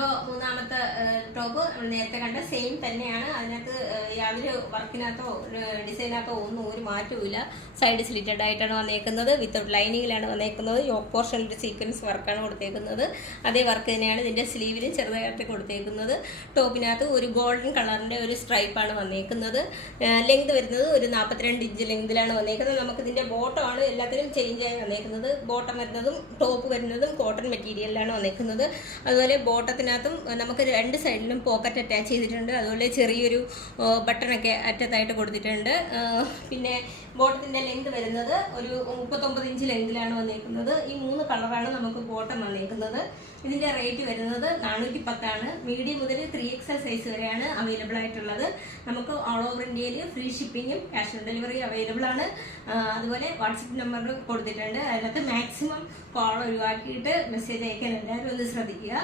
അപ്പോൾ മൂന്നാമത്തെ ടോപ്പ് നമ്മൾ നേരത്തെ കണ്ട സെയിം തന്നെയാണ്. അതിനകത്ത് യാതൊരു വർക്കിനകത്തോ ഡിസൈനകത്തോ ഒന്നും ഒരു മാറ്റവുമില്ല. സൈഡ് സ്ലിറ്റഡ് ആയിട്ടാണ് വന്നേക്കുന്നത്. വിത്തൗട്ട് ലൈനിങ്ങിലാണ് വന്നേക്കുന്നത്. യോക്ക് പോർഷനിൽ ഒരു സീക്വൻസ് വർക്കാണ് കൊടുത്തേക്കുന്നത്. അതേ വർക്ക് തന്നെയാണ് ഇതിൻ്റെ സ്ലീവിലും ചെറുതായിട്ട് കൊടുത്തേക്കുന്നത്. ടോപ്പിനകത്ത് ഒരു ഗോൾഡൻ കളറിൻ്റെ ഒരു സ്ട്രൈപ്പാണ് വന്നേക്കുന്നത്. ലെങ്ത് വരുന്നത് ഒരു 42 ഇഞ്ച് ലെങ്തിലാണ് വന്നേക്കുന്നത്. നമുക്ക് ഇതിൻ്റെ ബോട്ടമാണ് എല്ലാത്തിനും ചേഞ്ച് ആയി വന്നേക്കുന്നത്. ബോട്ടം വരുന്നതും ടോപ്പ് വരുന്നതും കോട്ടൺ മെറ്റീരിയലിലാണ് വന്നേക്കുന്നത്. അതുപോലെ ബോട്ടത്തിനകത്തും നമുക്ക് രണ്ട് സൈഡിലും പോക്കറ്റ് അറ്റാച്ച് ചെയ്തിട്ടുണ്ട്. അതുപോലെ ചെറിയൊരു ബട്ടണൊക്കെ അറ്റത്തായിട്ട് കൊടുത്തിട്ടുണ്ട്. പിന്നെ ബോട്ടത്തിൻ്റെ ലെങ്ത് വരുന്നത് ഒരു 39 ഇഞ്ച് ലെങ്തിലാണ് വന്നേക്കുന്നത്. ഈ 3 കളറാണ് നമുക്ക് ബോട്ടം വന്നേക്കുന്നത്. ഇതിൻ്റെ റേറ്റ് വരുന്നത് 410 ആണ്. മീഡിയം മുതൽ 3XL സൈസ് വരെയാണ് അവൈലബിൾ ആയിട്ടുള്ളത്. നമുക്ക് ഓൾ ഓവർ ഇന്ത്യയിൽ ഫ്രീ ഷിപ്പിങ്ങും ക്യാഷ് ഓൺ ഡെലിവറി അവൈലബിൾ ആണ്. അതുപോലെ വാട്സപ്പ് നമ്പർ കൊടുത്തിട്ടുണ്ട്. അതിനകത്ത് മാക്സിമം കോൾ ഒഴിവാക്കിയിട്ട് മെസ്സേജ് അയക്കാൻ എല്ലാവരും ഒന്ന് ശ്രദ്ധിക്കുക.